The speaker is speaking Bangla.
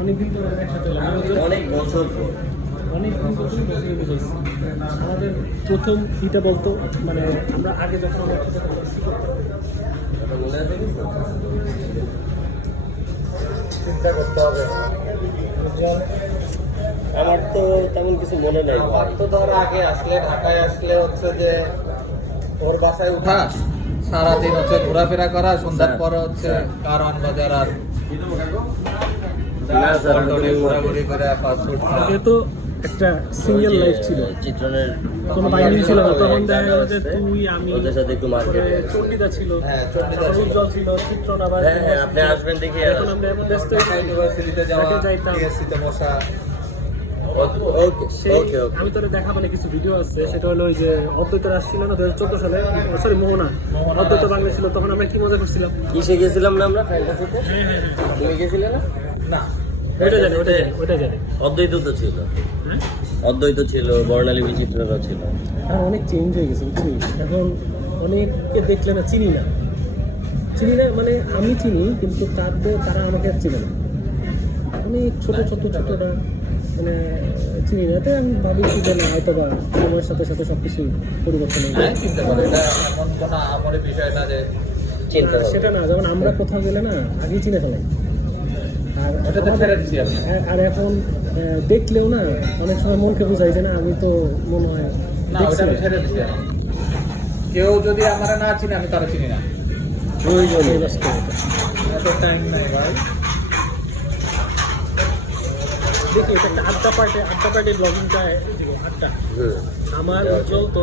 অনেকদিন পর একসাথে অনেক বছর পর। অনেকদিন পর বছরে বুঝাইছি আমাদের প্রথম ইটা বলতো মানে আমরা আগে যখন আমরা চিন্তা করতে হবে। আমার তো তেমন কিছু মনে নাই। আমার তো ধর আগে আসলে ঢাকায় আসলে হচ্ছে যে ওর বাসায় উঠা, সারাদিন হচ্ছে ঘোরাফেরা করা, সন্ধ্যার পরে হচ্ছে কারওয়ান বাজার আর পল্টনে ঘোরাঘুরি করে ফাস্টফুড খাওয়া। আগে তো একটা সিঙ্গেল লাইফ ছিল, চিত্রনের কোনো বাইন্ডিং ছিল না। তখন দেখা গেল যে তুই আমি ওদের সাথে একটু মার্কেটে চন্ডিদা ছিল, হ্যাঁ, চন্ডিদা ছিল। উজ্জ্বল ছিল, চিত্রন আবার হ্যাঁ হ্যাঁ, আপনি আসবেন দেখি। এখন আমরা ব্যস্ত ঢাকা ইউনিভার্সিটিতে যাওয়া, ঢাকা যাইতাম। টিএসসিতে বসা। ওকে সেই ওকে ওকে। আমি তোরে দেখা মানে কিছু ভিডিও আছে, সেটা হলো ওই যে অদ্বৈত আসছিল না 2014 সালে, সরি মোহনা, অদ্বৈত বাংলা ছিল, তখন আমরা কি মজা করছিলাম। কিসে গেছিলাম না আমরা ফ্যান্টাসিতে? তুমি গেছিলে না? না, ওইটা জানি, ওইটা জানি। অদ্বৈত তো ছিল, হ্যাঁ অদ্বৈত ছিল, বর্ণালী বিচিত্ররা ছিল। আর অনেক চেঞ্জ হয়ে গেছে বুঝছিস। এখন অনেককে দেখলে না চিনি না মানে আমি চিনি, কিন্তু তারা আমাকে আর চিনে না। অনেক ছোটটা মানে চিনি না, তাই আমি ভাবি কি যেন হয়তো বা সময়ের সাথে সাথে সব কিছু পরিবর্তন হয়ে হ্যাঁ যায়। চিন্তা করে, এটা এমন কোনো আমারই বিষয় না যে চিন্তা হবে। সেটা না, যেমন আমরা কোথাও গেলে না আগেই চিনে ফেলাই। আর ওটা তো ছেড়ে দিচ্ছি আমি। আর এখন দেখলেও না অনেক সময় মনকে বোঝাই যে না আমি তো মনে হয় না, ওটা আমি ছেড়ে দিচ্ছি এখন। কেউ যদি আমার না চিনে, আমি তারা চিনি না। এত টাইম নাই ভাই। দেখি এটা একটা আড্ডা পার্টি ব্লগিংটা আড্ডা হুম। আমার উজ্জ্বল তো